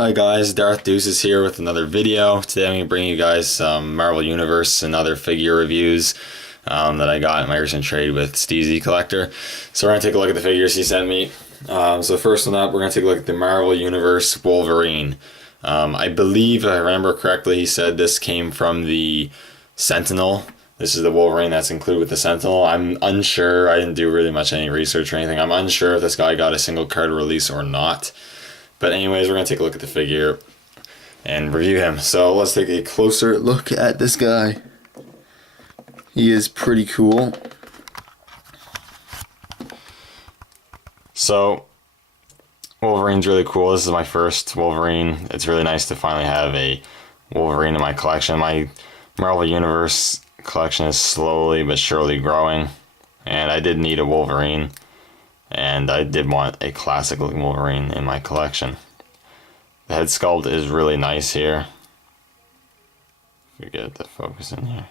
Hi guys, Darth Deuce is here with another video. Today I'm going to bring you guys some Marvel Universe and other figure reviews that I got in my recent trade with Steezy Collector. So we're going to take a look at the figures he sent me. So first one up, we're going to take a look at the Marvel Universe Wolverine. I believe, if I remember correctly, he said this came from the Sentinel. This is the Wolverine that's included with the Sentinel. I'm unsure, I didn't do really much any research or anything. I'm unsure if this guy got a single card release or not. But anyways, we're going to take a look at the figure and review him. So let's take a closer look at this guy. He is pretty cool. So Wolverine's really cool. This is my first Wolverine. It's really nice to finally have a Wolverine in my collection. My Marvel Universe collection is slowly but surely growing, and I did need a Wolverine. And I did want a classic looking Wolverine in my collection. The head sculpt is really nice here. If we get the focus in here.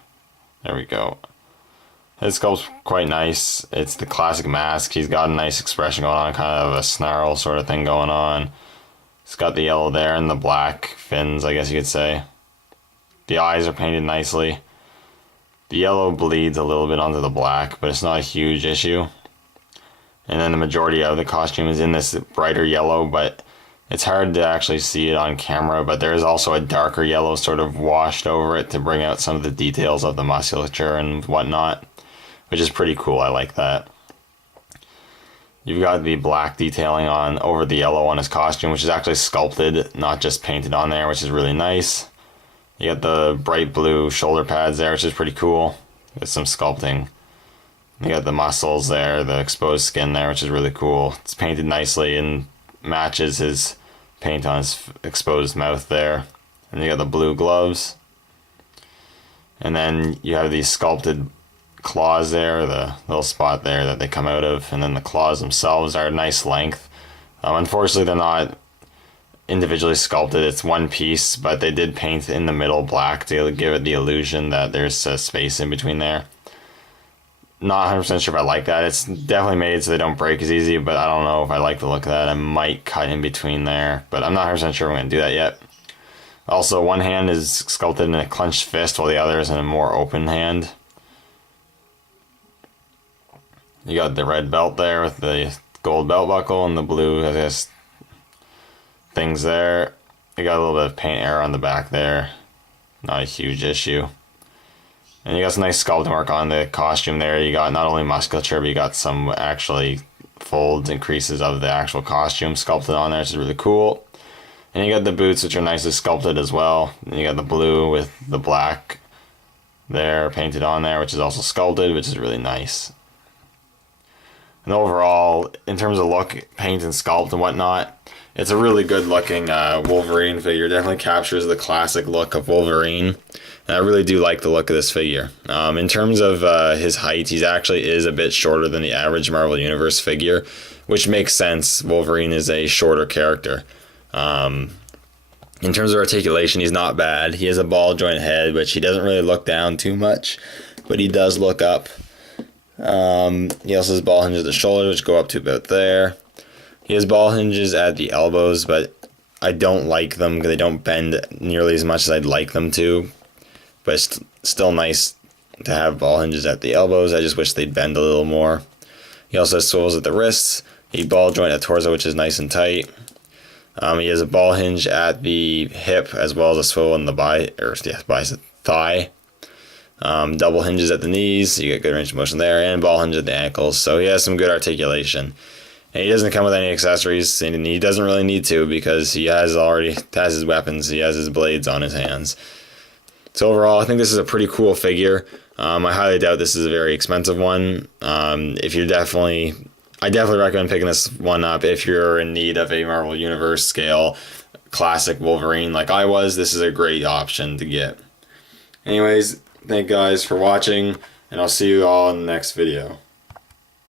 There we go. Head sculpt's quite nice. It's the classic mask. He's got a nice expression going on, kind of a snarl sort of thing going on. It's got the yellow there and the black fins, I guess you could say. The eyes are painted nicely. The yellow bleeds a little bit onto the black, but it's not a huge issue. And then the majority of the costume is in this brighter yellow, but it's hard to actually see it on camera. But there is also a darker yellow sort of washed over it to bring out some of the details of the musculature and whatnot, which is pretty cool. I like that. You've got the black detailing on over the yellow on his costume, which is actually sculpted, not just painted on there, which is really nice. You got the bright blue shoulder pads there, which is pretty cool, with some sculpting. You got the muscles there, the exposed skin there, which is really cool. It's painted nicely and matches his paint on his exposed mouth there. And you got the blue gloves. And then you have these sculpted claws there, the little spot there that they come out of. And then the claws themselves are a nice length. Unfortunately, they're not individually sculpted. It's one piece, but they did paint in the middle black to give it the illusion that there's a space in between there. Not 100% sure if I like that. It's definitely made so they don't break as easy, but I don't know if I like the look of that. I might cut in between there, but I'm not 100% sure I'm going to do that yet. Also, one hand is sculpted in a clenched fist while the other is in a more open hand. You got the red belt there with the gold belt buckle and the blue, I guess, things there. You got a little bit of paint error on the back there. Not a huge issue. And you got some nice sculpting work on the costume there. You got not only musculature, but you got some actually folds and creases of the actual costume sculpted on there, which is really cool. And you got the boots, which are nicely sculpted as well. And you got the blue with the black there painted on there, which is also sculpted, which is really nice. And overall, in terms of look, paint and sculpt and whatnot, it's a really good looking Wolverine figure. Definitely captures the classic look of Wolverine. And I really do like the look of this figure. In terms of his height, he actually is a bit shorter than the average Marvel Universe figure, which makes sense. Wolverine is a shorter character. In terms of articulation, he's not bad. He has a ball joint head, which he doesn't really look down too much, but he does look up. He also has ball hinges at the shoulders, which go up to about there. He has ball hinges at the elbows, but I don't like them because they don't bend nearly as much as I'd like them to. But it's still nice to have ball hinges at the elbows. I just wish they'd bend a little more. He also has swivels at the wrists. He ball joint at torso, which is nice and tight. He has a ball hinge at the hip as well as a swivel in the bicep thigh. Double hinges at the knees. You get good range of motion there, and ball hinge at the ankles. So he has some good articulation. And he doesn't come with any accessories, and he doesn't really need to because he already has his weapons. He has his blades on his hands. So overall, I think this is a pretty cool figure. I highly doubt this is a very expensive one. I definitely recommend picking this one up if you're in need of a Marvel Universe scale classic Wolverine like I was. This is a great option to get. Anyways, thank you guys for watching, and I'll see you all in the next video.